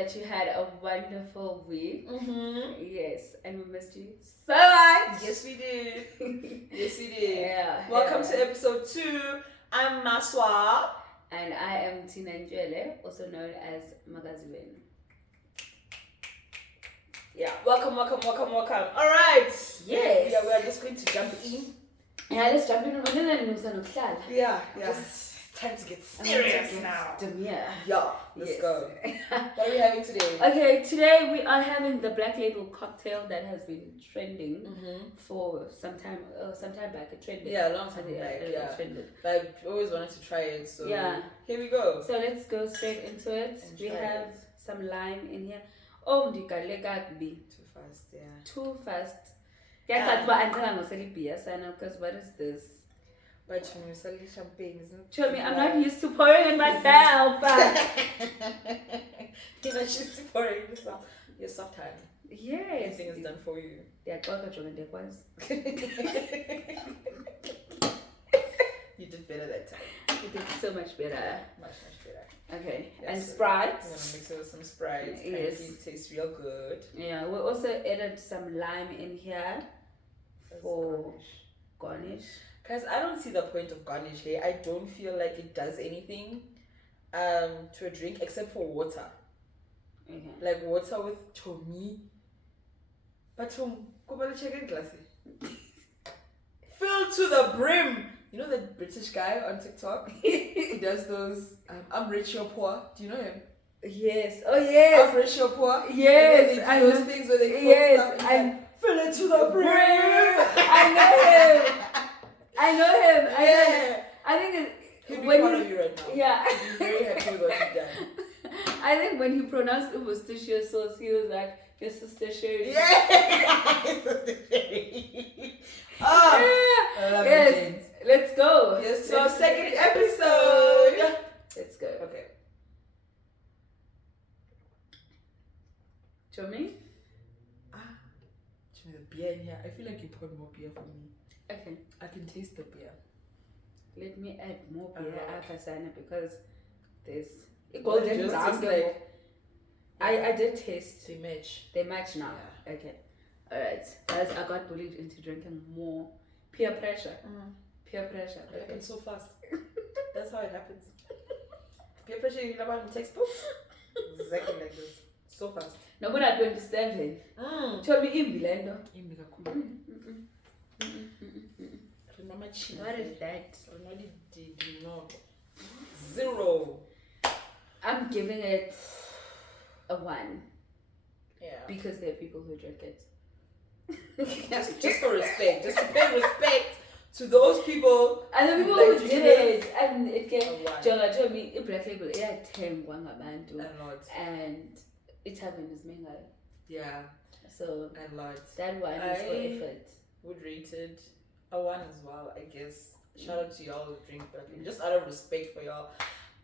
that you had a wonderful week. Yes, and we missed you so much. Yes, we did. Yes, we did. Yeah. Welcome to episode 2. I'm Maswa. And I am Tina, also known as Magaziwen. Yeah, welcome. Alright. Yes. Yeah, we are just going to jump in. Yeah, let's jump in. Yeah. It's time to get serious now. Yeah, let's go. What are we having today? Okay, today we are having the Black Label cocktail that has been trending for some time back. It trended. Yeah, a long time back. Yeah, but I've always wanted to try it. So yeah, here we go. So let's go straight into it. We have some lime in here. Oh, too fast. Yeah. Too fast. Because what is this? But you sell champagne, isn't it? Show me, I'm not used to pouring it myself. You're not used to pouring yourself. Your soft hand. Yes. Everything is done for you. You did better that time. You did so much better. Much better. Okay. Yes, and so Sprite. I'm gonna mix it with some Sprite. Yes. It tastes real good. Yeah, we also added some lime in here for garnish. Because I don't see the point of garnish here. I don't feel like it does anything to a drink except for water. Okay. Like water with chomi. But from Kubala chicken glass. Filled to the brim. You know that British guy on TikTok? He does those I'm rich or poor. Do you know him? Yes. Oh yes. I'm rich or poor. Yes. And they do those things where they yes. And fill it to the brim. I know him. Yeah. I think he'd be proud of you right now. Yeah. He'd be very happy with what you've done. I think when he pronounced Worcestershire sauce, he was like, your sister Sherry. Yeah. Yes. Let's go. Yes, so second episode. Let's go. Okay. Show me. Show me the beer in here. I feel like you poured more beer for me. Okay. I can taste the beer. Let me add more beer after Sana because there's golden brown. Like, I did taste. They match now. Yeah. Okay. Alright. Guys, I got bullied into drinking more. Peer pressure. Peer pressure. It happens so fast. That's how it happens. Peer pressure you learn about in textbooks? Exactly like this. So fast. No, when I'm 27. Tell me Imbilendo. What is that? 0. I'm giving it a 1. Yeah. Because there are people who drink it. just for respect. Just to pay respect to those people. And the people who did it. And it came. Jonga told me, Black Label, and it happened as Menga. Yeah. So, a lot. That one is for effort. Would rate it a 1 as well, I guess. Shout out to y'all who drink Black Label, just out of respect for y'all.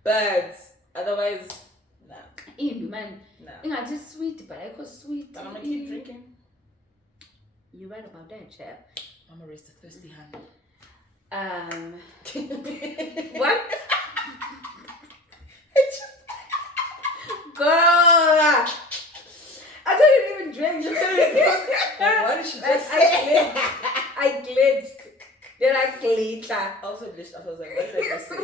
But otherwise, nah. Man. Nah. It's just sweet, but I was sweet. But I'm gonna keep drinking. You're right about that, chap. I'm gonna raise the thirsty hand. What? Girl! I couldn't even drink. Why did she just say? I glitched. Then I glitched. I also glitched. I was like, what did I just say?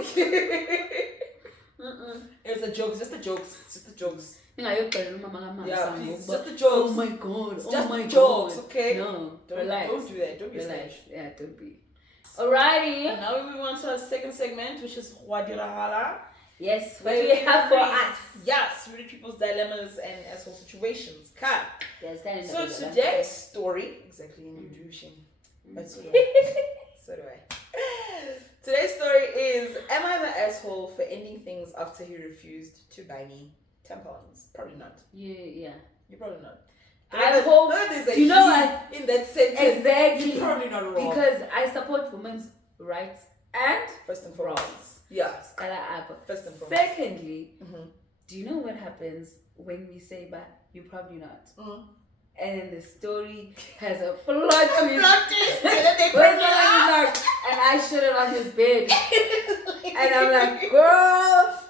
It was a joke. It's just the jokes. It's just the jokes. Yeah, please. It's just the jokes. Oh my god. It's oh just my the jokes, god. okay? No. Don't do that. Don't be relax. slash. Yeah, don't be. Alrighty. And now we move on to our second segment, which is Goa Diragala. Yes, what do you have for us? Yes, read people's dilemmas and asshole situations. Cut. Yes, so today's story, exactly, in but so do I. So do I. Today's story is: am I the asshole for ending things after he refused to buy me tampons? Probably not. Yeah. You're probably not. I hope. Do you know what? In that sentence, exactly. You're probably not wrong. Because I support women's rights and first and foremost. Yeah. First and foremost. Secondly, do you know what happens when we say, but you're probably not? And then the story has a plot twist. And I shit it on his bed. And I'm like, girl,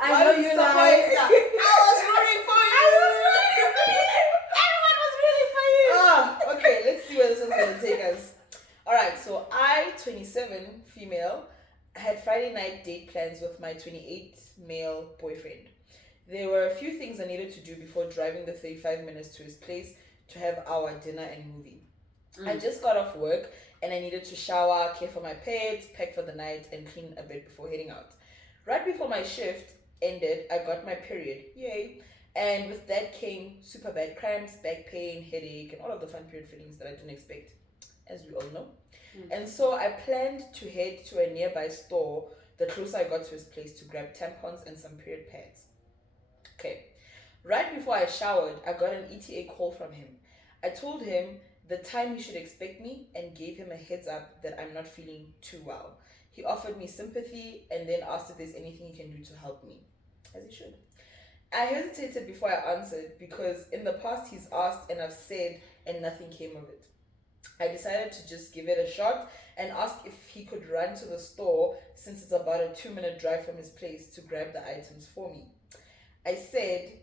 I know you like. I was plans with my 28 male boyfriend. There were a few things I needed to do before driving the 35 minutes to his place to have our dinner and movie. I just got off work and I needed to shower, care for my pets, pack for the night, and clean a bit before heading out. Right before my shift ended, I got my period. Yay! And with that came super bad cramps, back pain, headache, and all of the fun period feelings that I didn't expect, as we all know. And so I planned to head to a nearby store the closer I got to his place to grab tampons and some period pads. Okay. Right before I showered, I got an ETA call from him. I told him the time he should expect me and gave him a heads up that I'm not feeling too well. He offered me sympathy and then asked if there's anything he can do to help me, as he should. I hesitated before I answered because in the past he's asked and I've said and nothing came of it. I decided to just give it a shot and ask if he could run to the store since it's about a 2-minute drive from his place to grab the items for me. I said,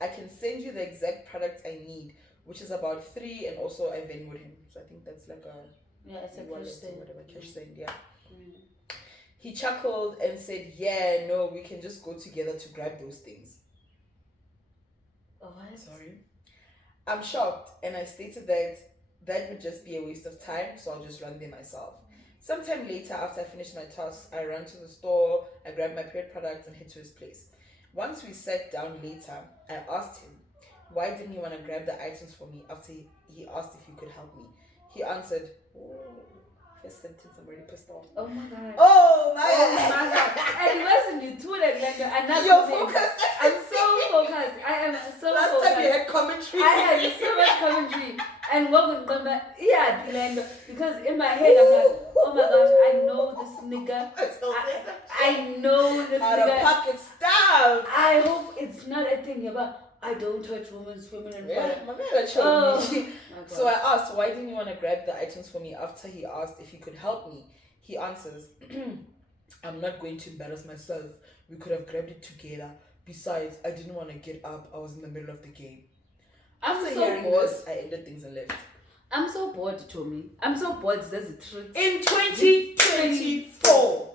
I can send you the exact products I need, which is about 3, and also I Venmoed him. So I think that's like it's a cash send. Cash send, yeah. He chuckled and said, yeah, no, we can just go together to grab those things. What? Sorry. I'm shocked and I stated that would just be a waste of time, so I'll just run there myself. Sometime later, after I finished my tasks, I ran to the store, I grabbed my period products and head to his place. Once we sat down later, I asked him, why didn't he want to grab the items for me after he asked if he could help me? He answered, first sentence, I'm already pissed off. Oh my god. Oh my god. And it wasn't you too like another You're thing. focused. I'm so focused. I am so Last focused. time you had commentary. I had so much commentary. And what would come back? Yeah, Dilendo. Because in my head, I'm like, oh my gosh, I know this nigga. I know this Out nigga. of pocket stuff. I hope it's not a thing about I don't touch women's feminine Yeah, body. my man showed me. My So I asked, why didn't you want to grab the items for me after he asked if he could help me? He answers, I'm not going to embarrass myself. We could have grabbed it together. Besides, I didn't want to get up. I was in the middle of the game. After hearing this, I ended things and left. I'm so bored, Tommy. I'm so bored. There's a truth. In 2024,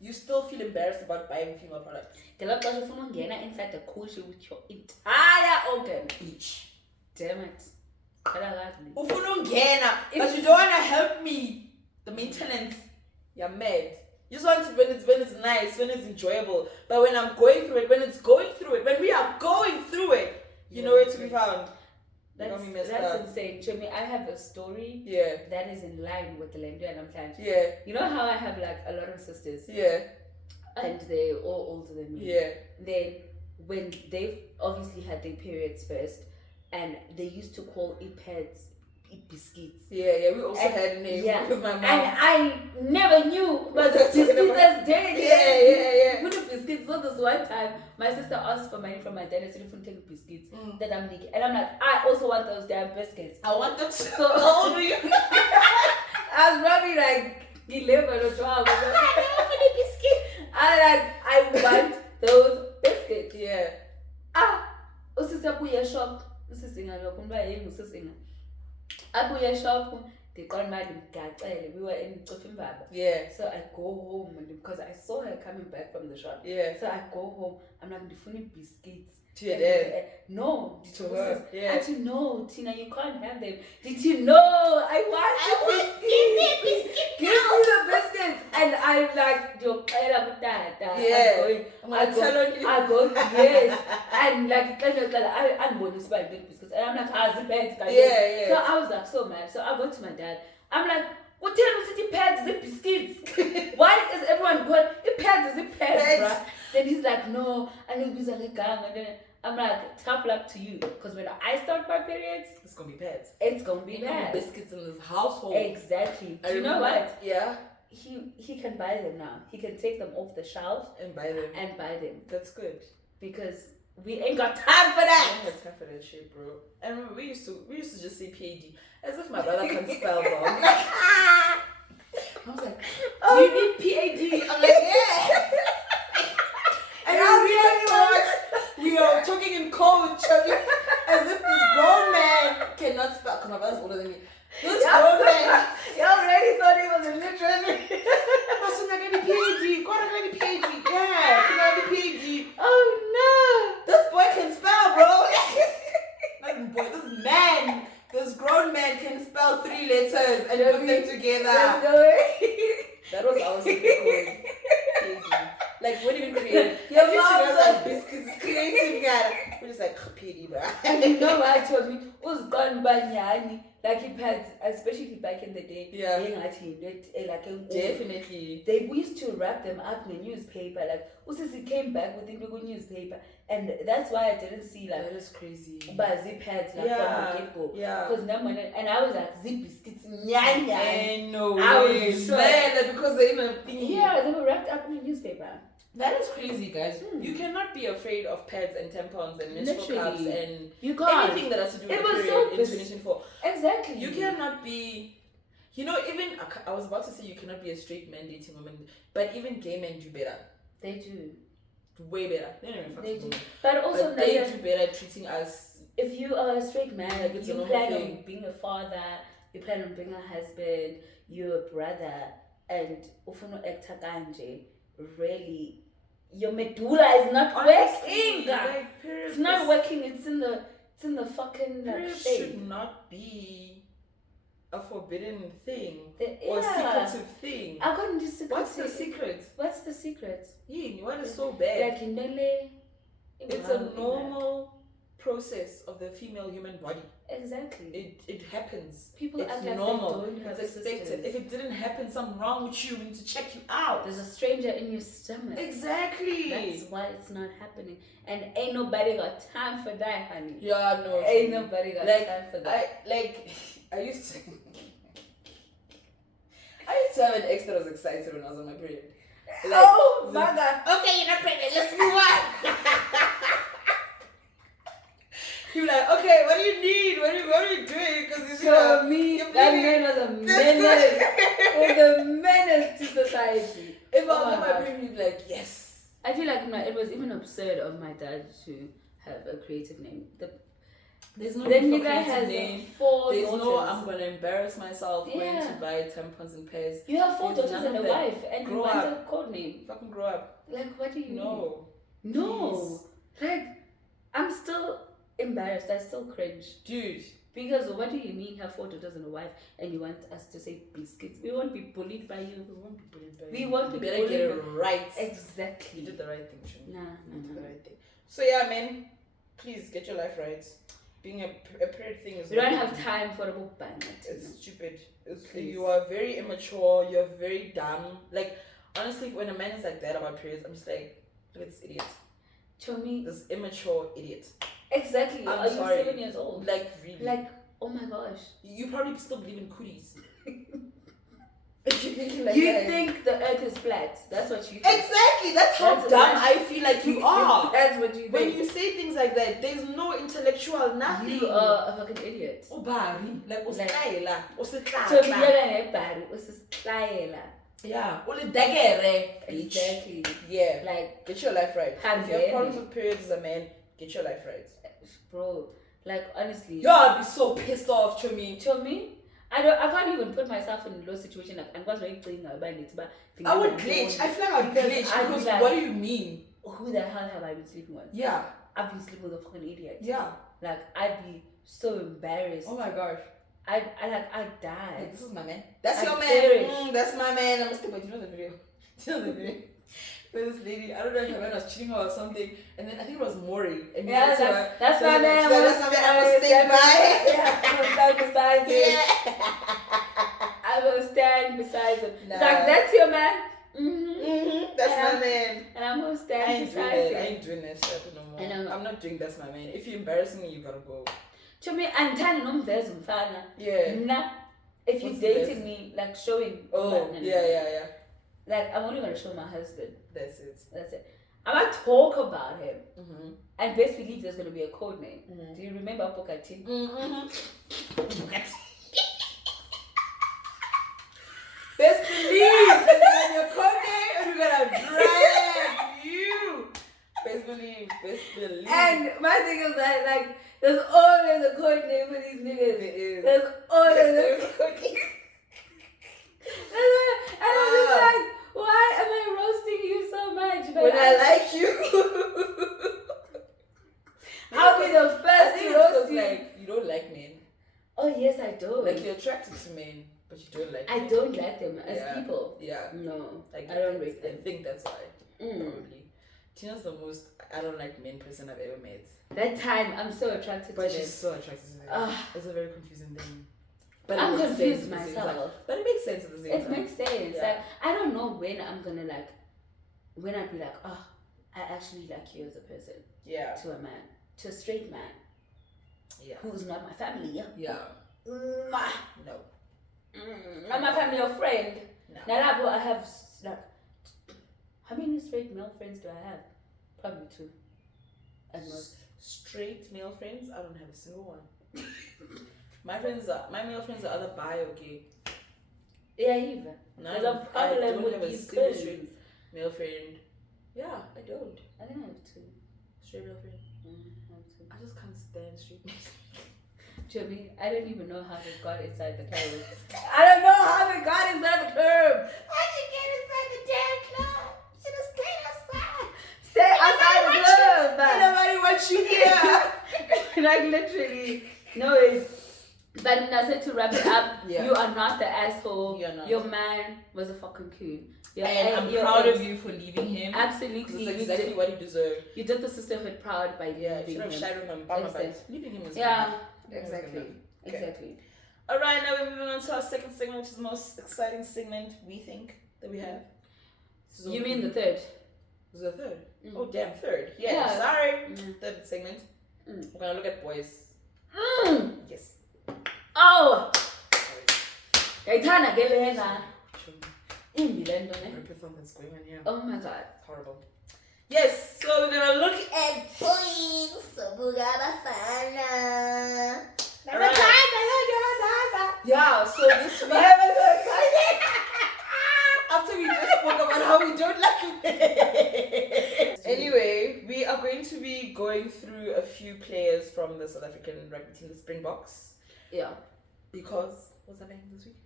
you still feel embarrassed about buying female products? Inside the cushion with your entire organ. Bitch. Damn it. But you don't want to help me. The maintenance. You're mad. You just want it when it's nice, when it's enjoyable. But when I'm going through it, when we are going through it, you know where to be found. That's insane. Chemi, I have a story that is in line with the Lendo and I'm trying. Yeah. You know how I have like a lot of sisters? Yeah. And they're all older than me. Yeah. Then when they obviously had their periods first, and they used to call e-pads biscuits. Yeah, we also had a name with my mom. And I never knew about the biscuits as dead. Yeah. Put a biscuits. So this one time, my sister asked for money from my dad and said, if you take biscuits, that I'm naked. And I'm like, I also want those damn biscuits. I want them too. So how old were you? I was probably like 11 or 12. I want those biscuits. Yeah. Usisabuya shop. Usisinga lokho umba yengu usisinga. Abuya shop. They called my Mgacele. We were in Cofimbaba. Yeah. So I go home because I saw her coming back from the shop. Yeah. So I go home. I'm like, funny biscuits. To your dad? No. To her. Yeah. And you know, Tina, you can't have them. Did you know? I want biscuits. Give me the biscuits. And I'm like, you're kind of dad. Yeah. I go, yes. And like, I'm going to buy biscuits. And I'm like, pads. Yeah. So I was like so mad. So I go to my dad. I'm like, what tell me city pads is it biscuits? Why is everyone going, it pads, bruh? Then he's like, no, I need to be a gang. And then I'm like, tough luck to you. Because when I start my periods, it's going to be pads. It's going to be pads. Biscuits in this household. Exactly. Do you know what? Yeah. He can buy them now. He can take them off the shelf. And buy them. That's good. Because we ain't got time for that. We ain't got time for that shit, bro. And we used to just say PAD. As if my brother can spell wrong. I was like, do you need PAD? I'm like, yeah. And we are talking in code, as if this grown man cannot spell. Because my brother's older than me. This grown man. You already thought he was illiterate. I was like, PAD. God, I got PAD. Yeah. We're just like, pity, bro. And you know what I told me? Was gone banyani. Like he pads, especially back in the day. Yeah. Definitely. They used to wrap them up in a newspaper. Like, he came back with the newspaper. And that's why I didn't see like. That is crazy. But zip pads like from the get-go. Yeah. Because and I was like, zip biscuits, nyanya. No I way. was sure. That because they're in a thing. Yeah, they were wrapped up in a newspaper. That is crazy, guys. You cannot be afraid of pads and tampons and menstrual cups and you can't. anything that has to do with it the was period so in 2024. Exactly. You cannot be, even, I was about to say you cannot be a straight man dating women, but even gay men do better. They do. Way better. They do. But also they do better treating us. If you are a straight man, like it's you plan on being a father, you plan on being a husband, you're a brother, and ufuno ekta kanje, really, your medulla is not working. Like, it's not working. It's in the fucking shape. Should not be a forbidden thing or secretive thing. What's the secret? What's the secret? Yeah, what is so bad? Like it's a normal process of the female human body. Exactly. It happens. People it's act like normal. they don't have it's expected. If it didn't happen, something wrong with you. We need to check you out. There's a stranger in your stomach. Exactly. That's why it's not happening. And ain't nobody got time for that, honey. Yeah, no. Ain't nobody got time for that. I used to have an ex that was excited when I was on my period. Oh, mother. Okay, you're not pregnant. Let's move on. He was like, okay, what do you need? What are you doing? Because you me, that man was a menace. Was a menace to society. If I was on my period, he'd be like, yes. I feel like it was even absurd of my dad to have a creative name. There's no nigga has name. 4 There's daughters. No, I'm gonna embarrass myself going to buy tampons and pairs. You have 4 daughters and a wife, and you want a code name. Fucking grow up. Like, what do you mean? No. Like, I'm still embarrassed. I still cringe. Dude. Because what do you mean have 4 daughters and a wife, and you want us to say biscuits? We won't be bullied by you. We won't be bullied by you. We won't be better bullied get it right. Exactly. You did the right thing, Shun. Nah. The right thing. So yeah, man, please get your life right. Being a period thing is. We don't have time for a book ban. It's stupid. You are very immature. You're very dumb. Like, honestly, when a man is like that about periods, I'm just like, look at this idiot. Chomi. This immature idiot. Exactly. I'm Are sorry. you 7 years old? Like, really? Like, oh my gosh. You probably still believe in cooties. You think the earth is flat. That's what you think. Exactly. That's how dumb I feel like you are. That's what you think. When you say things like that, there's no intellectual nothing. You are a fucking idiot. Yeah. Exactly. Yeah. Like, get your life right. If you have problems with periods as a man, get your life right. Bro, like, honestly. Yo, I'd be so pissed off, Chomi. I can't even put myself in a low situation. Like, I'm going to about it, but I would glitch. I feel like I would glitch because like, what do you mean? Who the hell have I been sleeping with? Yeah. I've been sleeping with a fucking idiot. Yeah. Like, I'd be so embarrassed. Oh my gosh. I'd die. Like, this is my man. That's your man. That's my man. I'm still, but you know the video. With this lady, I don't know if her man was cheating her or something, and then I think it was Maury. And yeah, that's my man. That's my man. I will stay by. Yeah, I will stand beside him. I will stand beside him. Nah. Like, that's your man. That's my man. And I'm gonna stand beside him. I ain't doing that shit no more. I'm not doing that's my man. If you're embarrassing me, you gotta go. Chomi, andithandi nomveza umfana. Yeah. Nah. If you're dating me, like showing. Oh, yeah. Like, I'm only gonna show my husband. That's it. I'm gonna talk about him. And best believe there's gonna be a code name. Do you remember Pokati? Best believe there's gonna be a code name and we're gonna drag you. Best believe. And my thing is that, like, there's always a code name for these niggas. There is. There's always a code name. And I'm just like, why am I roasting you so much? But when I like you. I'll be the first to roast you. Like, you don't like men. Oh, yes, I do. Like, you're attracted to men, but you don't like men. I don't like them as people. Yeah. No, I don't rate them. I think that's why. Probably. Tina's the most I don't like men person I've ever met. That time, I'm so attracted to But them. she's so attracted to them. It's a very confusing thing. But I'm it makes confused sense at the same myself. time. But it makes sense at the same time. It makes sense. Yeah. Like, I don't know when I'm gonna like, when I'd be like, oh, I actually like you as a person. Yeah. To a man, to a straight man. Yeah. Who's not my family. Yeah. Mwah. No. Not my family or friend. No. Now I have like, how many straight male friends do I have? Probably 2. At most. Straight male friends? I don't have a single one. My male friends are either bi or gay. Yeah, even. There's a problem I don't with have a these single things. straight male friend. Yeah, I don't. I think I have 2. Straight male friend. I have 2. I just can't stand straight male. Jimmy, I don't even know how they got inside the club. I don't know how they got inside the club. How did you get inside the damn club? You should have stayed outside. Stay outside the club. Ain't nobody wants you here. Like literally. No, it's. But I said to wrap it up, Yeah. you are not the asshole. You're not. Your man was a fucking coon. And I'm proud of you for leaving him. Absolutely. That's exactly what he deserved. You did the sisterhood proud by Yeah, leaving should have him. shadowed him, but Exactly. leaving him is Yeah, good. exactly. Okay. Exactly. Alright, now we're moving on to our second segment, which is the most exciting segment we think that we have. So You mean the third? Is it the third? Mm. Oh damn, third. Yeah, Yeah. sorry. Mm. Third segment. Mm. We're gonna look at boys. Mm. Yes. Oh! Gaitana gelena. Imbi le nto ne? That's going on here. Oh my god. It's horrible. Yes, so we're gonna look at boys. Alright. Yeah, so this week after we just spoke about how we don't like it. Anyway, we are going to be going through a few players from the South African rugby team, the Springboks. Yeah. Because what's happening this week?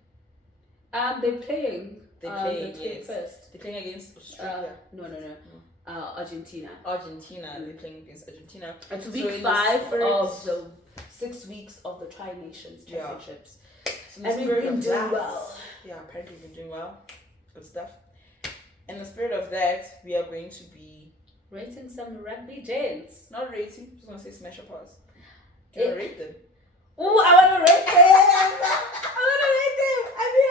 They're playing. They're playing, the yes. 21st. They're playing against Australia. No. Argentina. Argentina. They're playing against Argentina. It's So week in 5 the of the 6 weeks of the Tri-Nations Yeah. Championships. So in the And we've spirit been of doing that- well. Yeah, apparently we've been doing well. Good stuff. In the spirit of that, we are going to be Rating some rugby gents. not rating, just gonna say smash or pass. Do you want to rate them? Ooh, I want to rate them. I want to rate them. I mean,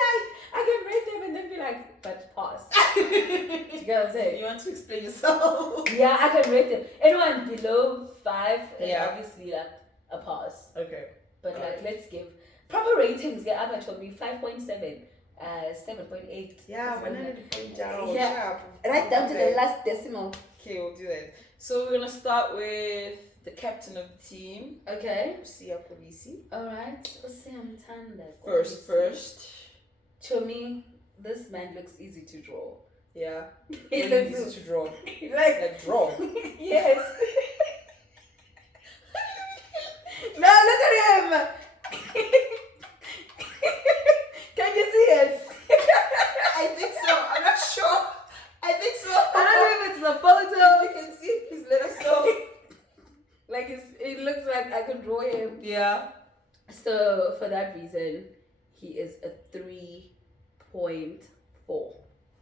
I can rate them and then be like, but pause. Do you get what I'm saying? You want to explain yourself? Yeah, I can rate them. Anyone below 5 is Yeah. obviously like a pass. Okay. But like, Alright. let's give proper ratings. Yeah, Abba told me 5.7, 7.8. Yeah, something when I like- need to point down. Yeah. Sharp. Right down to the last decimal. Okay, we'll do that. So we're gonna start with the captain of the team, Okay. Siya Kolisi. Alright. Usiyamthanda. First. To me, this man looks easy to draw. Yeah. He Really looks easy to draw. like draw. yes. No, look at him. Can you see it? I think so. I'm not sure. I think so. I don't know if it's a photo. You can see. Please let us know. Like it looks like I could draw him. Yeah. So for that reason, he is a 3.4.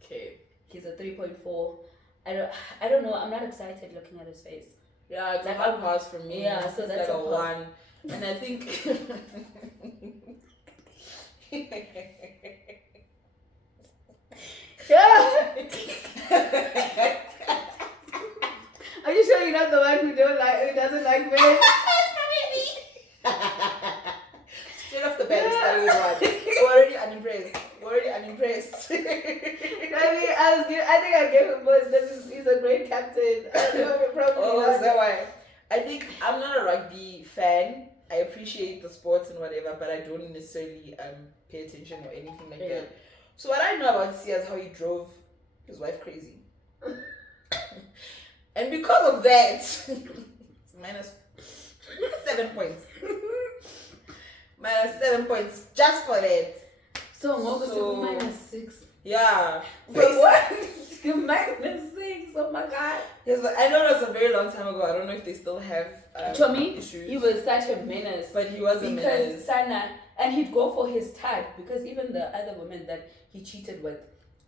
Okay. He's a 3.4. I don't know. I'm not excited looking at his face. Yeah, it's Like, a hard pass for me. yeah, so It's that's like a a pass. 1. And I think Yeah. Are you sure you're not the one who doesn't like men? straight off the bat, it's starting with 1. We're already unimpressed. I think I gave him boys because he's a great captain. Probably Oh, not. is that why? I think I'm not a rugby fan. I appreciate the sports and whatever, but I don't necessarily pay attention or anything like Yeah. that. So what I know about Sia is how he drove his wife crazy. And because of that, it's minus 7 points. Minus 7 points just for that. So Mogo So- -6. Yeah. Wait, what? -6. Oh my god. Yes, but I know it was a very long time ago. I don't know if they still have To me, issues. he was such a menace. But he was a Because menace. Sana, and he'd go for his tag because even the other women that he cheated with,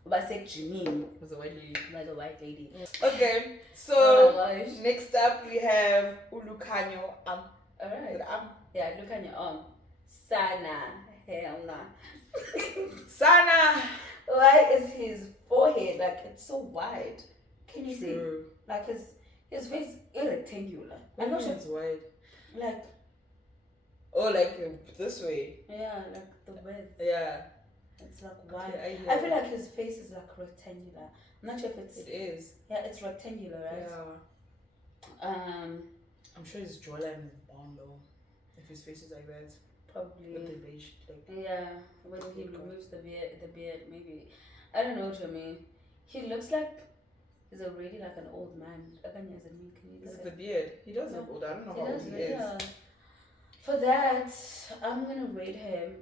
Basek Janine Was a white lady. was a white lady. Okay, so Oh my gosh. next up we have Ulukanyo. Alright. Yeah, look on your arm. Sana. Hell nah. Sana. Why is his forehead like it's so wide? Can you see? True. Like his face is rectangular. I'm not sure it's wide. Like This way. yeah, like the width. Yeah. It's like wide. Okay, I feel like his face is like rectangular. I'm not sure if it's it is. yeah, it's rectangular, right? Yeah. I'm sure his jawline is bomb though. If his face is like that. Probably. With the beige, Yeah, when he removes the beard, maybe. I don't know, to me. He looks like he's already like an old man. It's the beard. He does look old. I don't know how old he is. Yeah. For that, I'm gonna rate him.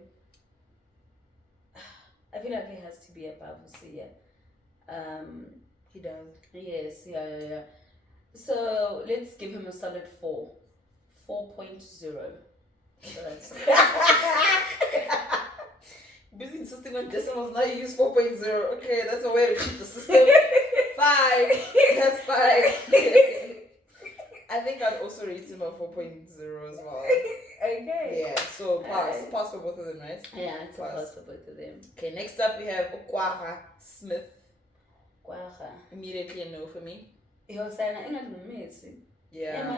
I feel like he has to be above Sia. He does. Yes, yeah. So let's give him a solid 4. 4.0. Busy insisting on decimals, now you use 4.0. Okay, that's a way to cheat the system. 5. That's 5. I think I'd also rate him a 4.0 as well. Okay. Yeah, so pass for both of them, right? Yeah, it's a pass for both of them. Okay, next up we have Okwaha Smith. Kwaha. Immediately a no for me. Yo, Sana, I'm not Messi. Yeah,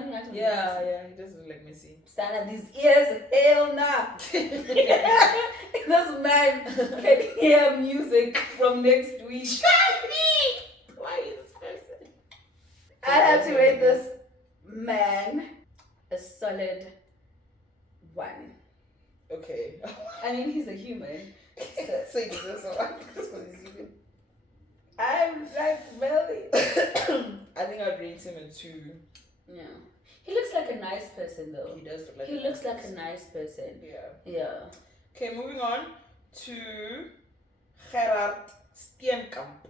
he does look like Messi. Sana, these ears, hell nah. This man can hear music from next week. Why is this person? I have to rate this man a solid 1. Okay. I mean, he's a human. So he deserves a 1 because he's human. I'm like, really? I think I'd rate him a 2. Yeah. He looks like a nice person, though. He does look like He looks like a nice person. Yeah. Okay, moving on to Gerard Steenkamp.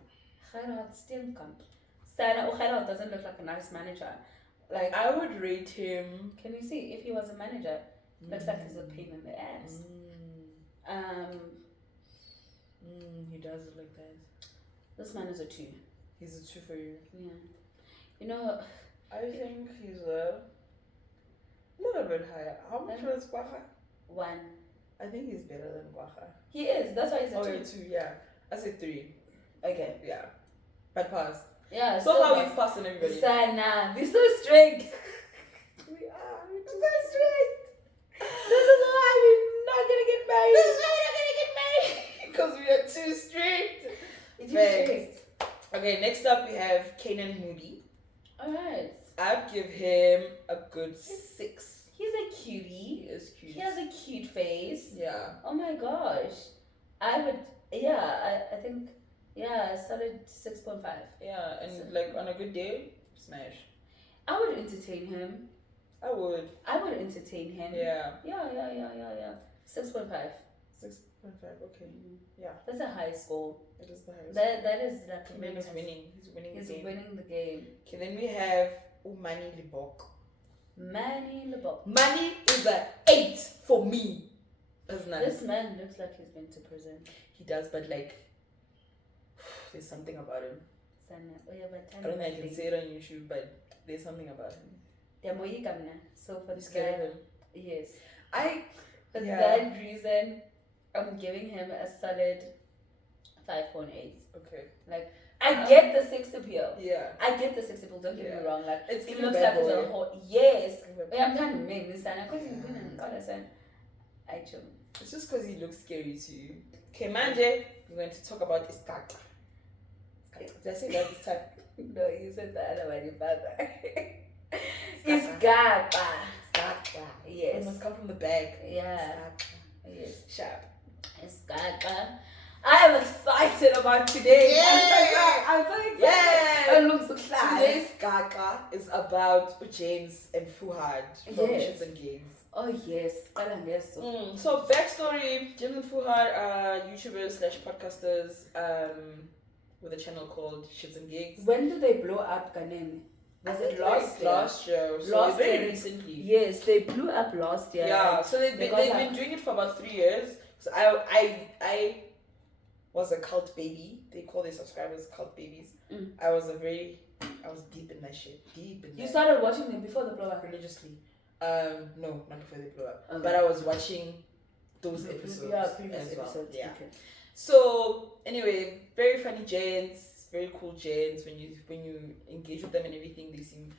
Gerard Steenkamp. Gerard doesn't look like a nice manager. Like, I would rate him. Can you see if he was a manager? Looks like he's a pain in the ass. He does look like that. This man is a 2. He's a 2 for you. Yeah. You know, I think he's a little bit higher. How much was Baja? 1. I think he's better than Baja. He is. That's why he's a 2. Oh, 2, yeah. I said 3. Okay. Yeah. But pass. Yeah. So far we've passed on everybody. Sana, we're so strict. We are. We're so strict. This is why we're not gonna get married. This is why we're not gonna get married. Because we are too strict. Okay, next up we have Kanan Moody. Alright. I'd give him a good 6. He's a cutie. He is cute. He has a cute face. Yeah. Oh my gosh. I would, I think, solid 6.5. Yeah, and so, like on a good day, smash. I would entertain him. I would entertain him. Yeah. Yeah. 6.5. 6.5, okay. Yeah. That's a high score. It is the highest. That is like a winning. He's winning He's the game. winning the game. Okay, then we have Umani Libok. Manny Lebok. Manny is a 8 for me. This man looks like he's been to prison. He does, but like there's something about him. I don't think I can say it on YouTube, but there's something about him. So for you scared of him? Yes. For that reason, I'm giving him a solid 5.8. Okay. Like, I get the sex appeal. Yeah. I get the sex appeal, don't get me wrong. Like, it looks like he's a whole. Yes. I'm trying to make this time. It's just because he looks scary to you. Okay, Manje, we're going to talk about Sgaxa. Did I say that this time? No, you said the other one, you father. Sgaxa. Sgaxa. Yes. It must come from the bag. Yeah. Sgaxa. Yes. Sharp. Sgaxa. I am excited about today. Yeah. I'm so excited. Yeah. It looks so exciting. Today's Sgaxa is about James and Fuhad from Shits and Gigs. Oh yes. So backstory: James and Fuhad are YouTubers / podcasters with a channel called Shits and Gigs. When did they blow up, Kanen? Was it last year? So very recently. Yes, they blew up last year. Yeah, so they've been doing it for about 3 years. So I was a cult baby. They call their subscribers cult babies. I was deep in that shit. You started watching them before the blow up? Religiously. No, not before they blow up. Okay. But I was watching those episodes. Yeah, previous as well. episodes. Yeah. Okay. So anyway, very funny gents, very cool gents. When you engage with them and everything, they seem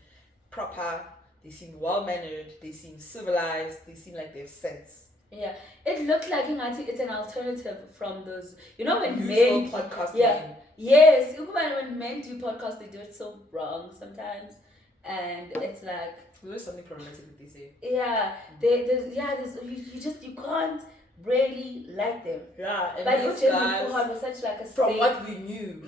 proper, they seem well mannered, they seem civilized, they seem like they have sense. Yeah, it looked like it's an alternative from those, when usual men podcast. Men. Yes, when men do podcasts, they do it so wrong sometimes, and it's like there's something problematic that they say. Yeah, you can't really like them. Yeah, and but these guys was such like a from safe, what we knew.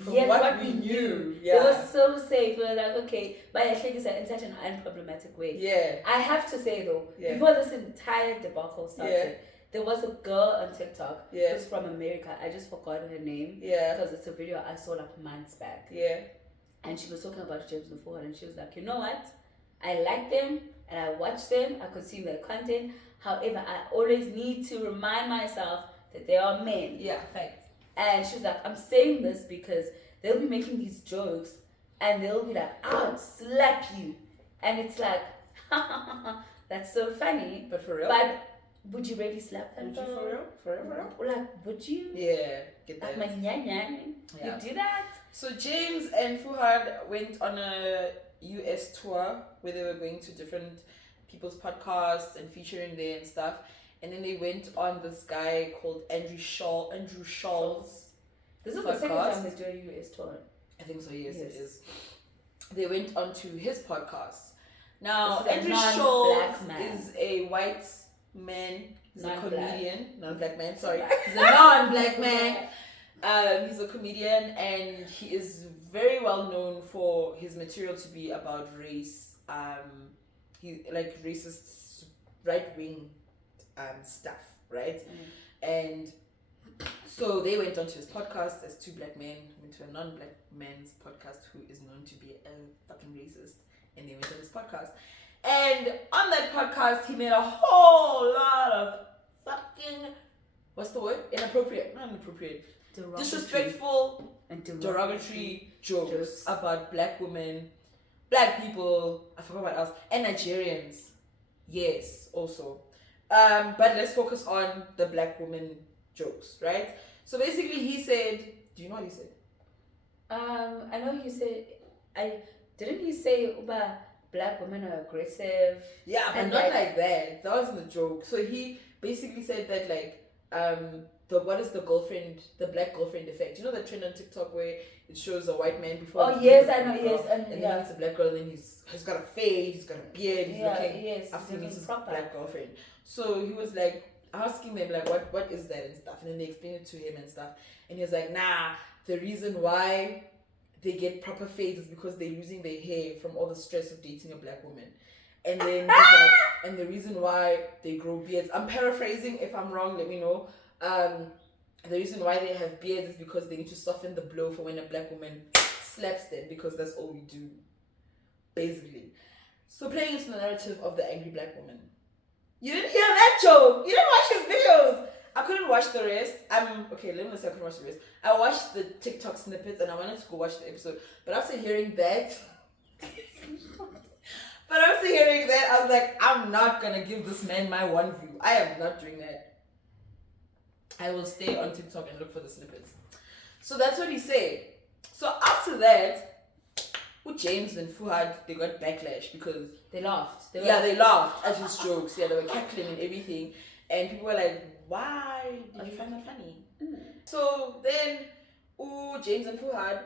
Yeah, it was so safe. We were like, okay, but I think it's in such an unproblematic way. Yeah, I have to say though, before this entire debacle started, there was a girl on TikTok who's from America. I just forgot her name. Yeah, because it's a video I saw like months back. Yeah, and she was talking about James and Fuhad, and she was like, you know what? I like them and I watch them. I consume their content. However, I always need to remind myself that they are men. Yeah, fact. And she was like, I'm saying this because they'll be making these jokes and they'll be like, I'll slap you. And it's like, that's so funny. But for real? But would you really slap them? Would you for real? For real? Like, would you? Yeah, get that. Like, you do that? So James and Fuhad went on a US tour where they were going to different people's podcasts and featuring there and stuff, and then they went on this guy called Andrew Schall's. This is the second time they do a US tour. I think so. Yes, it is. They went on to his podcast. Now Andrew Schall is a white man. He's a comedian, non-black man. Sorry, he's a non-black man. He's a comedian, and he is very well known for his material to be about race. He like racist right-wing stuff, right? And so they went onto his podcast as two black men, went to a non-black man's podcast who is known to be a fucking racist, and they went on his podcast. And on that podcast, he made a whole lot of fucking, what's the word? Not inappropriate. Disrespectful and derogatory jokes about black women, black people, I forgot what else, and Nigerians. Yes, also. But let's focus on the black woman jokes, right? So basically he said, do you know what he said? I know he said, didn't he say about black women are aggressive? Yeah, but not like that. That wasn't a joke. So he basically said that what is the black girlfriend effect? You know that trend on TikTok where it shows a white man before. Oh yes, I know. Yes, and then it's a black girl, and then he's got a fade, he's got a beard, he's looking after he meets his black girlfriend. So he was like asking them like what is that and stuff, and then they explained it to him and stuff, and he was like, nah, the reason why they get proper fades is because they're losing their hair from all the stress of dating a black woman. And then and the reason why they grow beards, I'm paraphrasing, if I'm wrong, let me know. The reason why they have beards is because they need to soften the blow for when a black woman slaps them, because that's all we do, basically. So playing into the narrative of the angry black woman. You didn't hear that joke. You didn't watch his videos. I couldn't watch the rest. Okay, let me say I couldn't watch the rest. I watched the TikTok snippets and I wanted to go watch the episode. But after hearing that, I was like, I'm not gonna give this man my one view. I am not doing that. I will stay on TikTok and look for the snippets. So that's what he said. So after that, with James and Fuhad, they got backlash because they laughed. They laughed at his jokes. Yeah, they were cackling and everything. And people were like, why did you find that funny? So then, James and Fuhad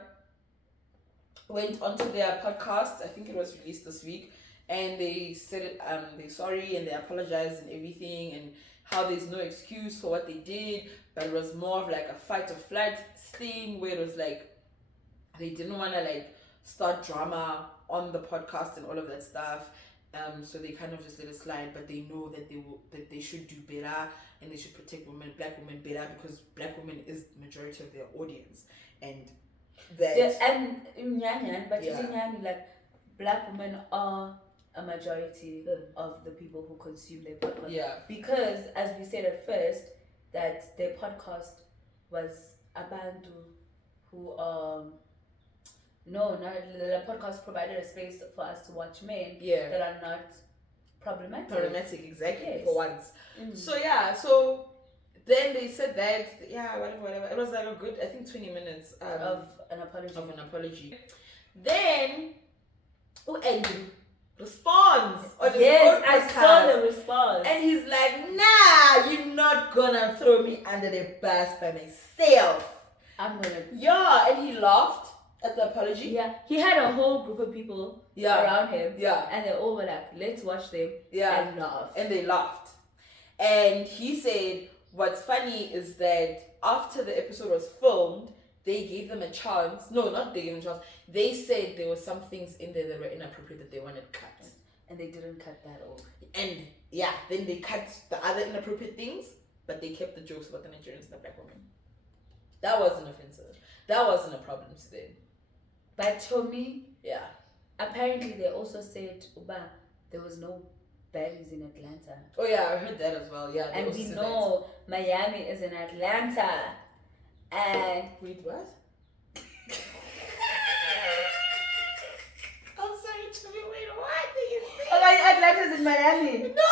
went onto their podcast. I think it was released this week. And they said they're sorry and they apologized and everything, and how there's no excuse for what they did, but it was more of like a fight or flight thing where it was like they didn't want to like start drama on the podcast and all of that stuff. So they kind of just let it slide, but they know that they should do better and they should protect black women better, because black women is the majority of their audience, and like black women are a majority of the people who consume their podcast. Yeah. Because as we said at first, that their podcast was abantu who no, the podcast provided a space for us to watch men that are not problematic. Problematic, exactly, Yes. for once. So then they said that, whatever. It was like a good, I think 20 minutes Of an apology. Then, Andrew responds on his Yes, own I podcast. saw the response. And he's like, nah, you're not gonna throw me under the bus by myself. I'm gonna. Yeah, and he laughed at the apology. Yeah, he had a whole group of people around him. Yeah. And they all were like, let's watch them and laugh. And they laughed. And he said, what's funny is that after the episode was filmed, they gave them a chance. No, not they gave them a chance. They said there were some things in there that were inappropriate that they wanted cut. And they didn't cut that off. And then they cut the other inappropriate things, but they kept the jokes about the Nigerians and the black women. That wasn't offensive. That wasn't a problem to them. But to me, apparently they also said, Uba, there was no baddies in Atlanta. Oh yeah, I heard that as well. Yeah, and we know Miami is in Atlanta. And wait, what? I'm sorry, Chubby. Wait, what did you say? Oh, Atlanta's in Miami. No,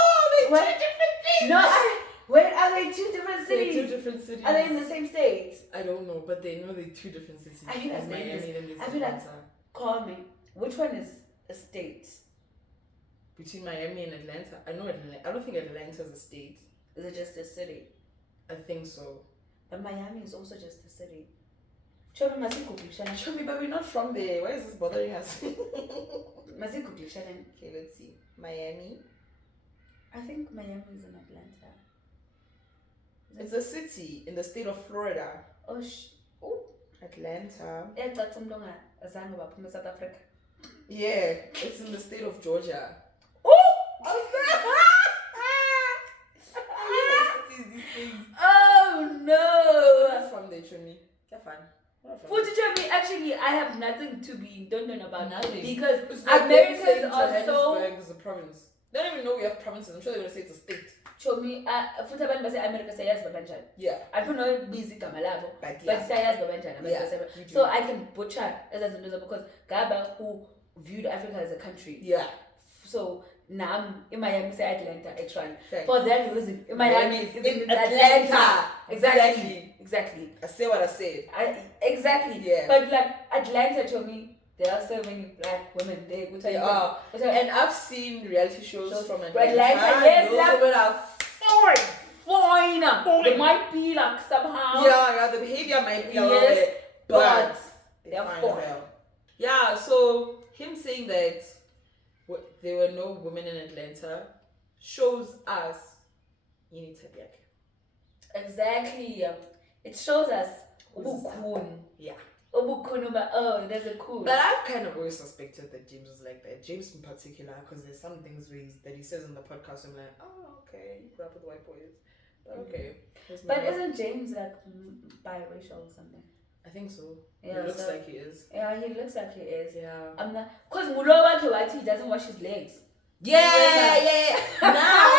they're two different things. No, wait, are they two different cities? They're two different cities. Are they in the same state? I don't know, but they know they're two different cities. I feel like Miami and I feel like, call me. Which one is a state? Between Miami and Atlanta. I know Atlanta. I don't think Atlanta's a state. Is it just a city? I think so. But Miami is also just a city. Show me, but we're not from there. Why is this bothering us? Okay, let's see. Miami. I think Miami is in Atlanta. It's a city in the state of Florida. Oh, Atlanta. South Africa. Yeah, it's in the state of Georgia. Oh no! From there, Chumi. They're fine. Actually, I have nothing to be done about nothing because like Americans are so. Is a province. They don't even know we have provinces. I'm sure they're gonna say it's a state. Chomi, futhi abantu base America sayazi babanjani. Yeah. I don't know busy igama labo, but sayazi babanjani. Yeah. So I can butcher ezazinto because Gaba who viewed Africa as a country. Yeah. So now in Miami say Atlanta actually. Fact. For that reason, in Miami is in Atlanta. Exactly. I say what I said. Exactly. Yeah. But like Atlanta to me, there are so many black women there. They are. And I've seen reality shows from Atlanta. Yes, those women are fine. They might be like somehow. Yeah, the behavior might be a little bit, but they're fine. Yeah, so him saying that there were no women in Atlanta shows us you need to be okay. Exactly. It shows us yeah. Oh, there's a cool. But I've kind of always suspected that James was like that. James in particular, because there's some things that he says in the podcast. I'm like, oh, okay, you grew up with white boys. But okay. But isn't James like biracial or something? I think so. Yeah, he looks like he is. Yeah, he looks like he is. Yeah. I'm not, because Mulowa Kiwati doesn't wash his legs. Yeah. Now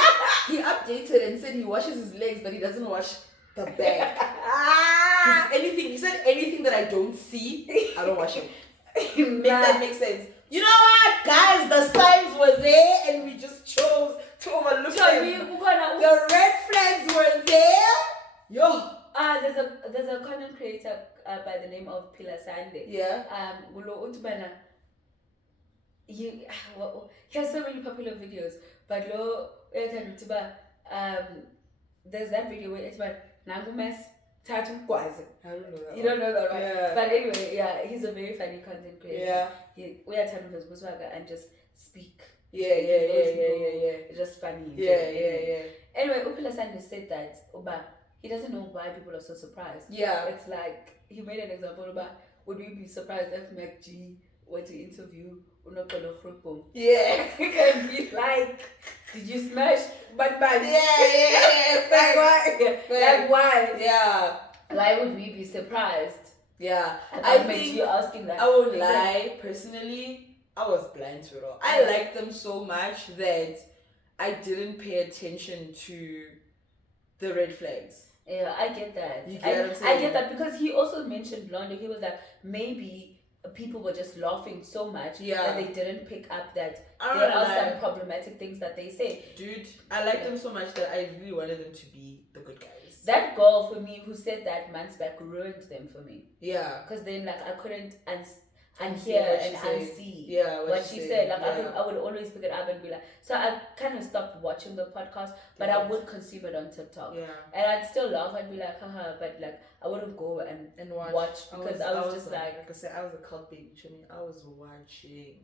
he updated and said he washes his legs, but he doesn't wash the back. He said anything that I don't see, I don't wash it. Make that make sense. You know what, guys? The signs were there, and we just chose to overlook them. The red flags were there. Yo. There's a content creator by the name of Pila Sande. Yeah. He has so many popular videos, but there's that video where it's about Nangumes Tatu Kwazi. I don't know that. You don't know that, right? Yeah. But anyway, yeah, he's a very funny content creator. Yeah. We are telling his Muswaga and just speak. Yeah. It's just funny. Yeah. Anyway, Upila Sande said that he doesn't know why people are so surprised. Yeah. It's like he made an example about would we be surprised if MacG were to interview Unokolo Khrupo? Yeah. He can be like, did you smash? But Yeah. Like why? Yeah. Why would we be surprised? Yeah. I think you asking that. I won't lie, personally, I was blind to it all. I liked them so much that I didn't pay attention to the red flags. Yeah, I get that. You get what I'm I saying? get that because he also mentioned Blondo. He was like, maybe people were just laughing so much that they didn't pick up that there are some problematic things that they say. Dude, I like them so much that I really wanted them to be the good guys. That girl for me who said that months back ruined them for me. Yeah. Because then like I couldn't unhear and unsee what she said. Like I would always pick it up and be like, so I kind of stopped watching the podcast, but I would consume it on TikTok. Yeah. And I'd still laugh and be like, haha, but like I wouldn't go and watch because I was just like I said, I was a cult baby. I was watching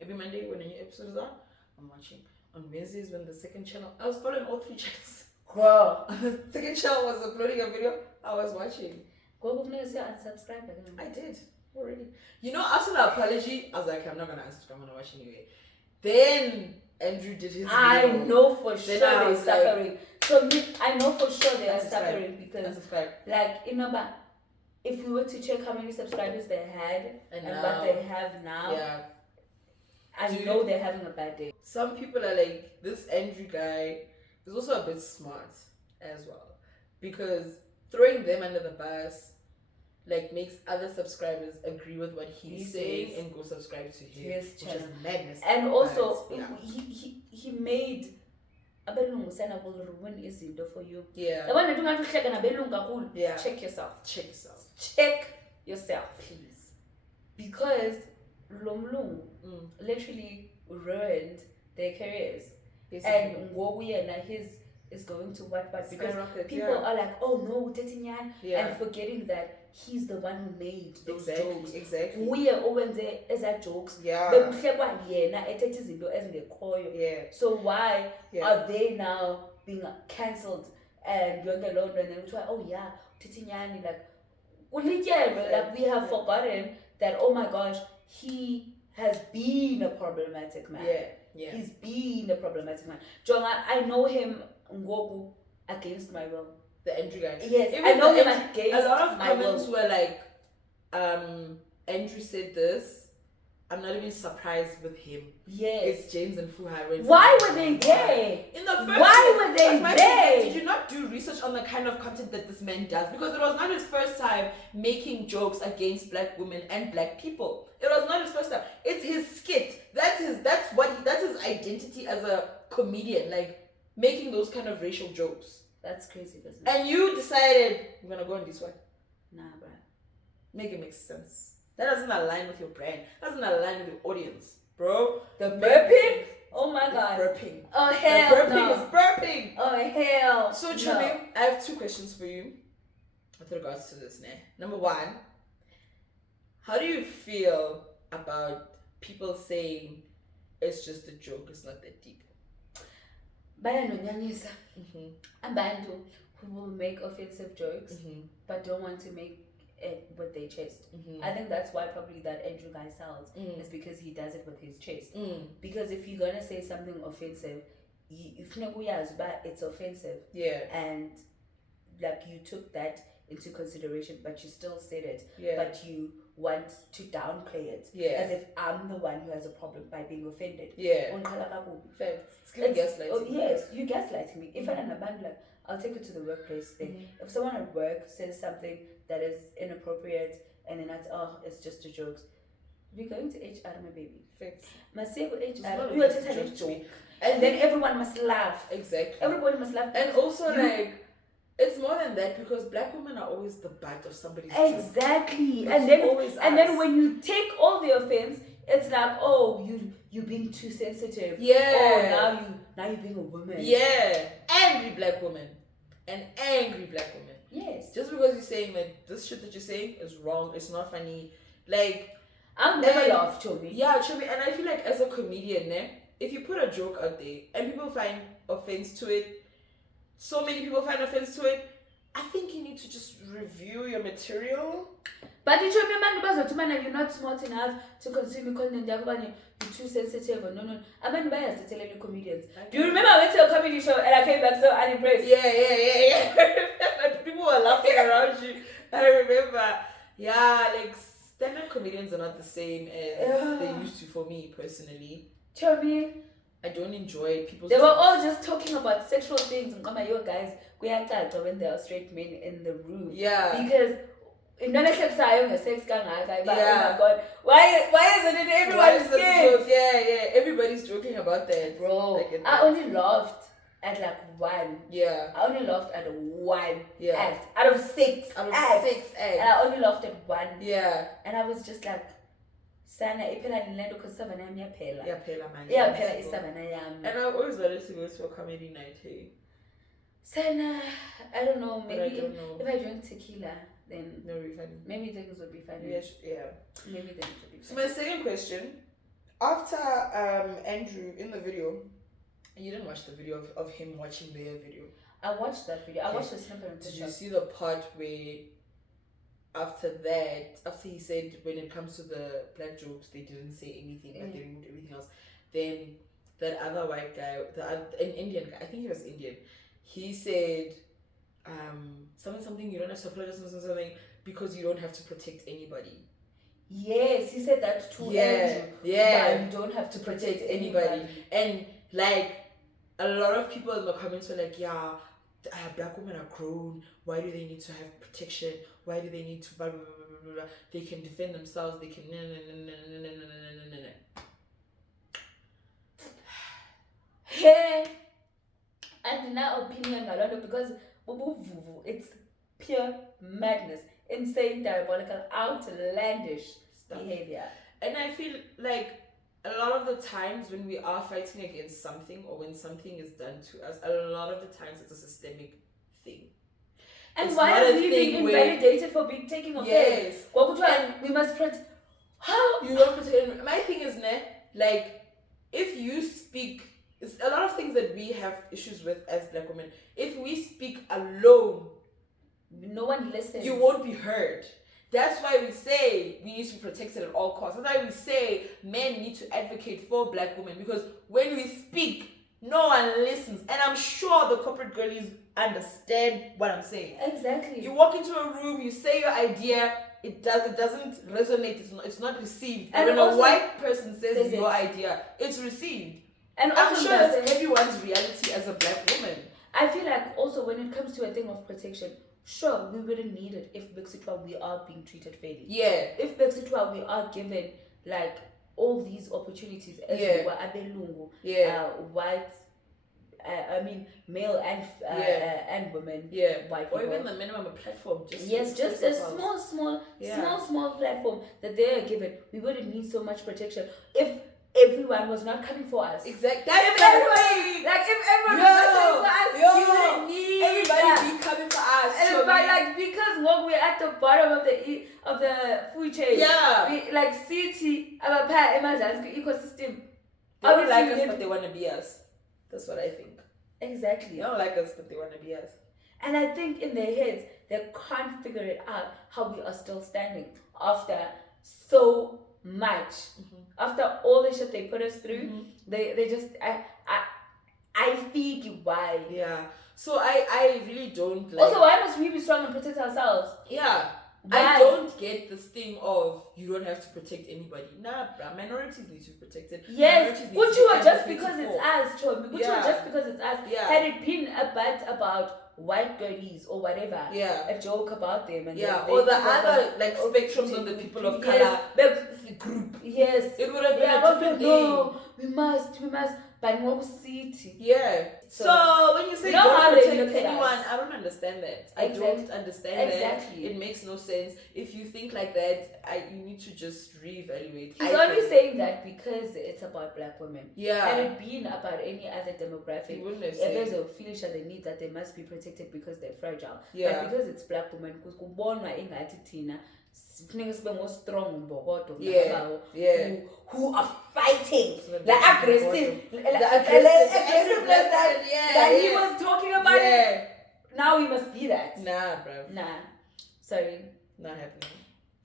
every Monday when a new episode is out. I'm watching on Wednesdays when the second channel. I was following all 3 channels. Girl, the second channel was uploading a video. I was watching. Unsubscribe. I did already. You know, after the apology, I was like, I'm not gonna unsubscribe. I'm gonna watch anyway. Then Andrew did his video. I know for sure they're suffering. So I know for sure they are suffering because, like, you know, but if we were to check how many subscribers they had and what they have now, I know they're having a bad day. Some people are like, this Andrew guy is also a bit smart as well, because throwing them under the bus like makes other subscribers agree with what he's saying and go subscribe to his channel. Which is madness. And also he made abelungu sana will ruin izinto for you. Yeah. Check yourself. Check yourself, please. Because Lomlung literally ruined their careers. Basically. And Ngoguyena his is going to what, but because people are like, oh no, Tetinyan, and forgetting that he's the one who made those jokes. Exactly. We are always there as a jokes. Yeah. So why are they now being cancelled and you're alone and then try, oh yeah, Tetinyan, like we have forgotten that, oh my gosh, he has been a problematic man. Yeah. He's been a problematic man. Jonga, I know him Ngoku against my will. The Andrew guy. Yes, I know him against my will. A lot of comments were like, Andrew said this. I'm not even surprised with him. Yes. It's James and Fuhad. Why were they there? In the first Why were they there? Did you not do research on the kind of content that this man does? Because it was not his first time making jokes against black women and black people. It was not his first time. It's his skit. That's his identity as a comedian, like making those kind of racial jokes. That's crazy business. And you decided we're gonna go on this one. Nah, bro. Make it make sense. That doesn't align with your brand. That doesn't align with your audience, bro. The burping? Oh my god. Burping. Oh hell the burping is burping. Oh hell. So Chumi, I have 2 questions for you with regards to this. Number 1, how do you feel about people saying it's just a joke, it's not that deep? Bayanonyanyisa. Abantu who will make offensive jokes but don't want to make it with their chest. I think that's why probably that Andrew guy sells is because he does it with his chest. Because if you're gonna say something offensive, if it's offensive, and like you took that into consideration, but you still said it, but you want to downplay it as if I'm the one who has a problem by being offended. It's gaslighting. Oh, yes, you gaslighting me. If I'm like, I'll take it to the workplace thing. If someone at work says something that is inappropriate and then it's just a joke, we're going to HR, my baby. Must say HR, we are just having a joke. And then everyone must laugh. Exactly. Everybody must laugh. And also it's more than that, because black women are always the butt of somebody's joke. Exactly. And then when you take all the offense, it's like, oh, you being too sensitive. Yeah. Oh, now you being a woman. Yeah. Angry black woman. An angry black woman. Yes. Just because you're saying that this shit that you're saying is wrong, it's not funny. Like, I'll never laugh, Chobi. Yeah, Chobi. And I feel like as a comedian, if you put a joke out there and people find offense to it, so many people find offense to it, I think you need to just review your material. But you're not smart enough to consume content. You're too sensitive. Or no. I'm not biased to tell any comedians. Do you remember I went to a comedy show and I came back so unimpressed? Yeah. And people were laughing around you. I remember. Yeah, like stand-up comedians are not the same as they used to for me personally. Chobi, I don't enjoy people's They were jokes. all just talking about sexual things and your guys when there are straight men in the room. Yeah. Because sex Yeah. oh my god. Why isn't it everyone's scared? Yeah. Everybody's joking about that. Bro, I only laughed at like one. Yeah. I only laughed at one Yeah. act out of six acts. And I only laughed at one. Yeah. And I was just like, Sana iphela nilento because savana yami yaphela. Yaphela manje. Yaphela isavana yami. And I've always wanted to go to a comedy night, hey. Sana, I don't know, maybe if I drink tequila, then no, be funny. maybe things would be funny. Yeah. Maybe things would be funny. So my second question, after Andrew in the video, you didn't watch the video of him watching their video. I watched that video. I watched the snippet. Did you see the part where after he said when it comes to the black jokes they didn't say anything, like they removed everything else, then that other white guy, an Indian guy, I think he was Indian, he said something you don't have to apologize something because you don't have to protect anybody. Yes, he said that to Andrew. Yeah, you don't have to protect anybody. And like a lot of people in the comments were like, yeah, black women are grown, why do they need to have protection, why do they need to blah, blah, blah, blah, blah. They can defend themselves, they can Hey, and now opinion because it's pure madness, insane, diabolical, outlandish behavior. And I feel like a lot of the times when we are fighting against something or when something is done to us, a lot of the times it's a systemic thing. And it's why are we being invalidated for being taking offense? Yes. We must protect. How? You don't protect. My thing is, like, if you speak, it's a lot of things that we have issues with as black women. If we speak alone, no one listens. You won't be heard. That's why we say we need to be protected at all costs. That's why we say men need to advocate for black women, because when we speak, no one listens. And I'm sure the corporate girlies understand what I'm saying. Exactly. You walk into a room, you say your idea, it doesn't resonate, it's not received. And when a white person says your idea, it's received. And I'm sure it's everyone's reality as a black woman. I feel like also when it comes to a thing of protection, sure, we wouldn't need it if Bexitwa we are being treated fairly. Yeah. If Bexitwa we are given like all these opportunities as we were abelungu, white, male and women, white people. Or even the minimum platform. Just a small platform that they are given. We wouldn't need so much protection if everyone was not coming for us. Exactly. If everyone was coming for us, you wouldn't need everybody be coming for us. But because when we're at the bottom of the food chain, we like city ecosystem. They don't like us, but they want to be us. That's what I think. Exactly. They don't like us, but they want to be us. And I think in their heads, they can't figure it out how we are still standing after so much. Mm-hmm. After all the shit they put us through, they just I think why. Yeah. So I really don't like. Also, why must we be strong and protect ourselves? Yeah. Why? I don't get this thing of you don't have to protect anybody. Nah, bruh. Minorities need to be protected. Yes, but you are just because it's us, Chobi. But you are just because it's us. Yeah. Had it been a bit about white girlies or whatever, a joke about them, and or the other like spectrums of the people of color group. Yes, it would have been a different thing. No, we must. By more city. Yeah. So when you say don't protect anyone, I don't understand that. I don't understand that. It makes no sense. If you think like that, you need to just reevaluate. He's only saying that because it's about black women. Yeah. Had it been about any other demographic, there's a feeling they need that they must be protected because they're fragile. Yeah. But because it's black women, because Tina, more strong who are fighting the aggressive that he was talking about it. Now we must be that. Nah, bro. Nah. Sorry. Not happening.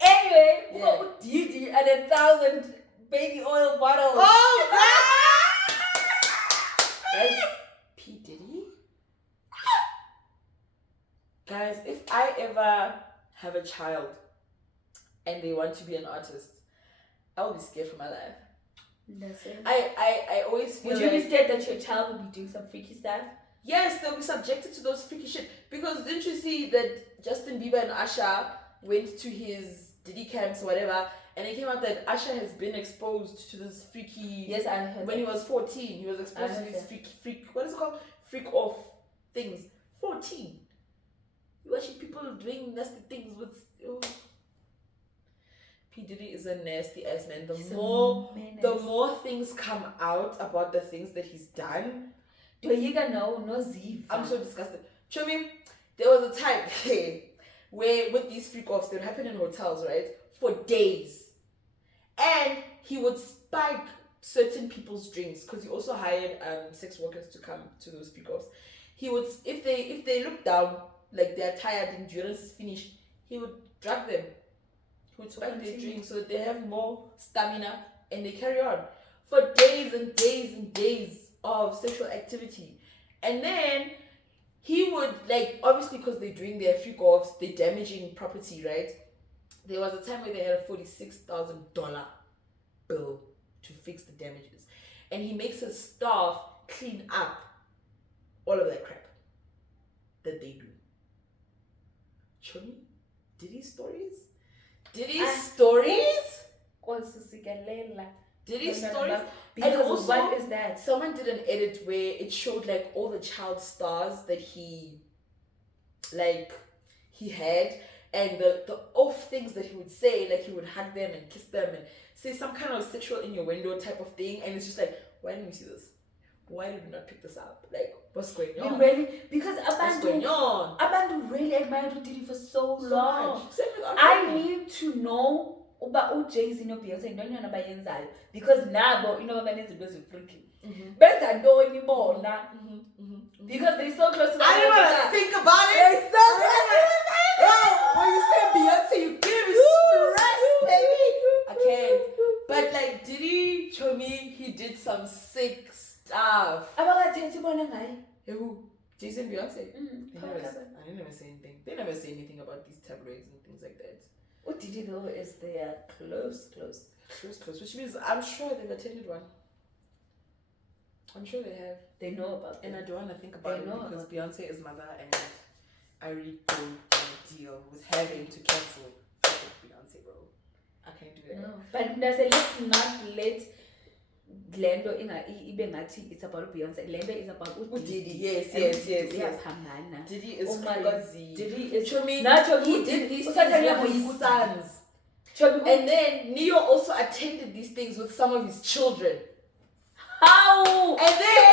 Anyway, we got Diddy and 1,000 baby oil bottles. Oh God! That's P Diddy. Guys, if I ever have a child and they want to be an artist, I will be scared for my life. That's it. I always feel Would you be scared that your child would be doing some freaky stuff? Yes, they'll be subjected to those freaky shit. Because didn't you see that Justin Bieber and Usher went to his Diddy camps or whatever, and it came out that Usher has been exposed to this freaky... Yes, I heard when he was 14, he was exposed to these freak... What is it called? Freak off things. 14. You watching people doing nasty things with... Oh. P Diddy is a nasty ass man. The more things come out about the things that he's done... Do you know no Ziva? I'm so disgusted. Show me, there was a time where with these freak offs, they would happen in hotels, right? For days. And he would spike certain people's drinks because he also hired sex workers to come to those freak offs. He would, if they look down, like they're tired, endurance is finished, he would drug them. He would spike their drinks so that they have more stamina and they carry on for days and days and days of sexual activity. And then he would, like, obviously because they're doing their freak offs, they're damaging property, right? There was a time where they had a $46,000 bill to fix the damages, and he makes his staff clean up all of that crap that they do. Show me Diddy's stories. Diddy's stories. Because and also, what is that? Someone did an edit where it showed like all the child stars that he had, and the off things that he would say, like he would hug them and kiss them and say some kind of sexual innuendo type of thing, and it's just like, why didn't we see this? Why did we not pick this up? Like, what's going on? Because what's going on? Abantu really admired Diddy for so long. Same with I need to know about Jay-Z no Beyonce ndonyana bayenzayo, because nabo babenza izinto ezifreaky. Benza ntoni bona? Because they're so close to I didn't want to think about it. When you say Beyonce, you give me stress, baby. I can't. But like, Diddy, show me, he did some sick stuff. Who? Jay-Z and Beyonce? I didn't ever say anything. They never say anything about these tabloids and things like that. What Diddy though is their close, which means I'm sure they've attended one. I'm sure they have. They know about it. And I don't want to think about it because Beyonce is mother, and I really don't want to deal with having to cancel Beyonce, bro. I can't do that. No. But let's not let Glendo it's about Beyonce. Glendo is about Diddy. Yes. Diddy is crazy. Diddy is he did these things with his sons. And then Neo also attended these things with some of his children. How? And then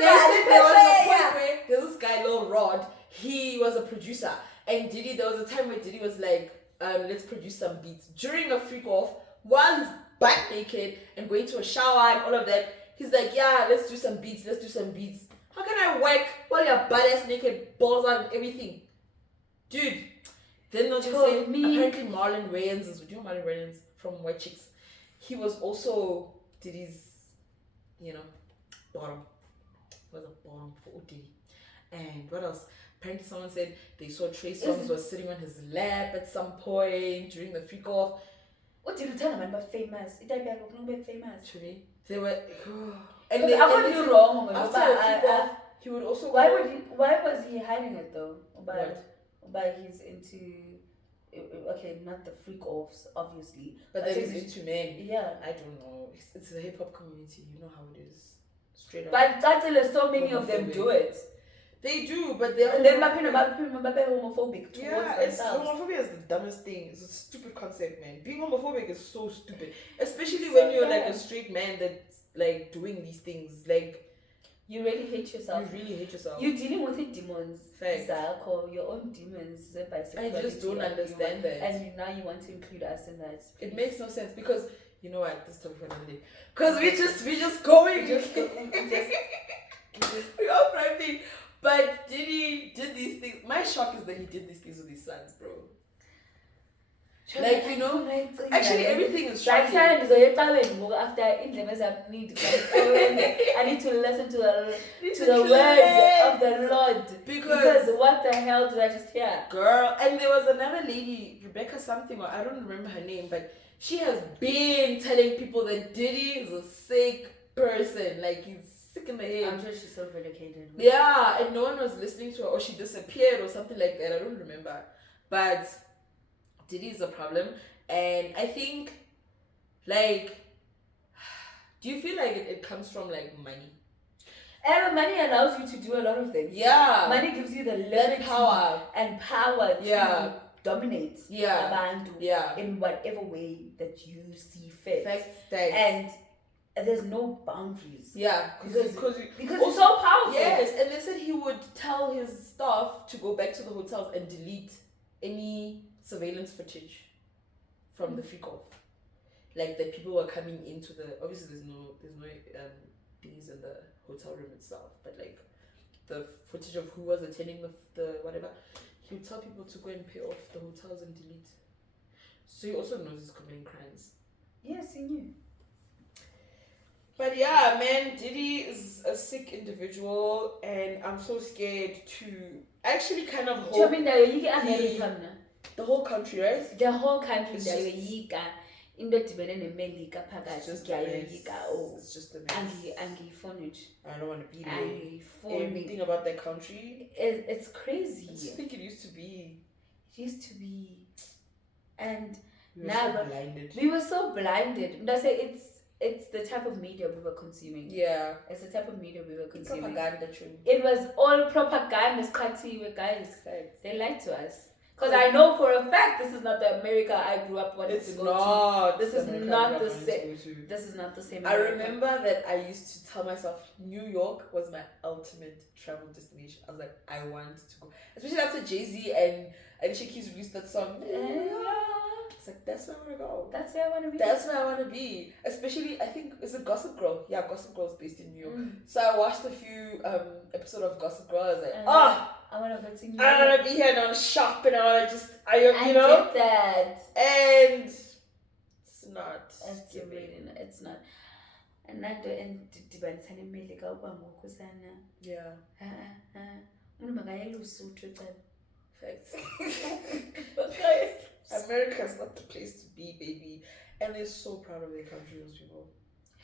there was a point where there's this guy, Lil Rod, he was a producer. And Diddy, there was a time where Diddy was like, let's produce some beats. During a freak off, while he's butt naked and going to a shower and all of that, he's like, yeah, let's do some beats. How can I work while you're butt ass naked, balls out and everything? Dude, then they'll just say, apparently Marlon Wayans do you know Marlon Wayans from White Chicks? He was also Diddy's, bottom. He was a bottom for Diddy. And what else? Apparently someone said they saw Trey Songz was sitting on his lap at some point during the freak off. What did you tell them about famous? It might be famous. Truly. They were and they got you wrong. After he would also why was he hiding it though? But he's into not the freak offs, obviously. But that he's into men. Yeah. I don't know. It's a hip hop community, you know how it is. Straight up. But that's so many of them do it. They do, but they're homophobic towards themselves. Homophobia is the dumbest thing. It's a stupid concept, man. Being homophobic is so stupid, especially when you're like a straight man that's like doing these things. Like, you really hate yourself. You're dealing with it, demons. Or your own demons. I just don't understand that. And now you want to include us in that. It makes no sense because you know what? This topic for another day. Because we just going. We all private. But Diddy did these things. My shock is that he did these things with his sons, bro. Like, you know, actually everything is like shocking. after I need to listen to the words of the Lord. Because what the hell did I just hear? Girl, and there was another lady, Rebecca something, or I don't remember her name, but she has been telling people that Diddy is a sick person. Like, he's sick in the head. I'm sure she's so vindicated. Yeah, and no one was listening to her, or she disappeared or something like that. I don't remember. But Diddy is a problem. And I think, like, do you feel like it comes from, like, money? And money allows you to do a lot of things. Yeah. Money gives you the liberty power to dominate abantu in whatever way that you see fit. Facts. And there's no boundaries. Yeah, because you're so powerful. Yes, and they said he would tell his staff to go back to the hotels and delete any surveillance footage from the freak off. Like that people were coming into the, obviously there's no things in the hotel room itself, but like the footage of who was attending the whatever, he would tell people to go and pay off the hotels and delete. So he also knows he's committing crimes. Yes, he knew. But yeah, man, Diddy is a sick individual, and I'm so scared to actually kind of hope the whole country, right? The whole country is just into dibene nemelika phakathi it's just a mess. I don't want to be there. Everything about that country, it's crazy. I think it used to be. And we were so blinded. I say it's the type of media we were consuming. Yeah, it's the type of media we were consuming. Propaganda, true. It was all propaganda, guys. They lied to us. Because I know for a fact this is not the America I grew up wanting to go to. This is not the same. This is not the same. I remember that I used to tell myself New York was my ultimate travel destination. I was like, I want to go, especially after Jay-Z and Alicia Keys released that song. It's like, that's where I want to go. That's where I want to be. That's where I want to be. Especially, I think, is it Gossip Girl? Yeah, Gossip Girl is based in New York. So I watched a few episodes of Gossip Girl. I was like, I want to go to New York. I want to be here and I want to shop and I want to just, I get that. And it's not. It's really not. It's not. And not the end. Yeah. Facts. America's not the place to be, baby. And they're so proud of their country, those people.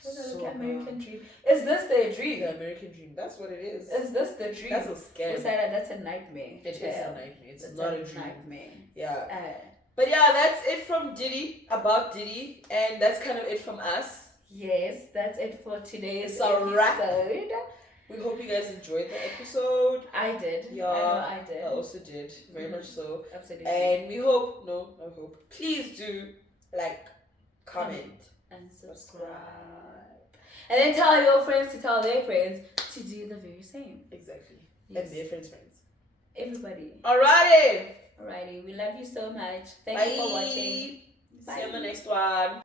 So American dream. Is this their dream? The American dream. That's what it is. Is this the dream? That's a scam. That's a nightmare. It is a nightmare. It's not a dream. Nightmare. Yeah. But yeah, that's it from Diddy, about Diddy. And that's kind of it from us. Yes, that's it for today's episode. We hope you guys enjoyed the episode. I did. Yeah, I did. I also did. Very much so. Absolutely. And we hope, please do like, comment, and subscribe. And then tell your friends to tell their friends to do the very same. Exactly. Yes. And their friends. Everybody. Alrighty. We love you so much. Thank you for watching. Bye. See you on the next one.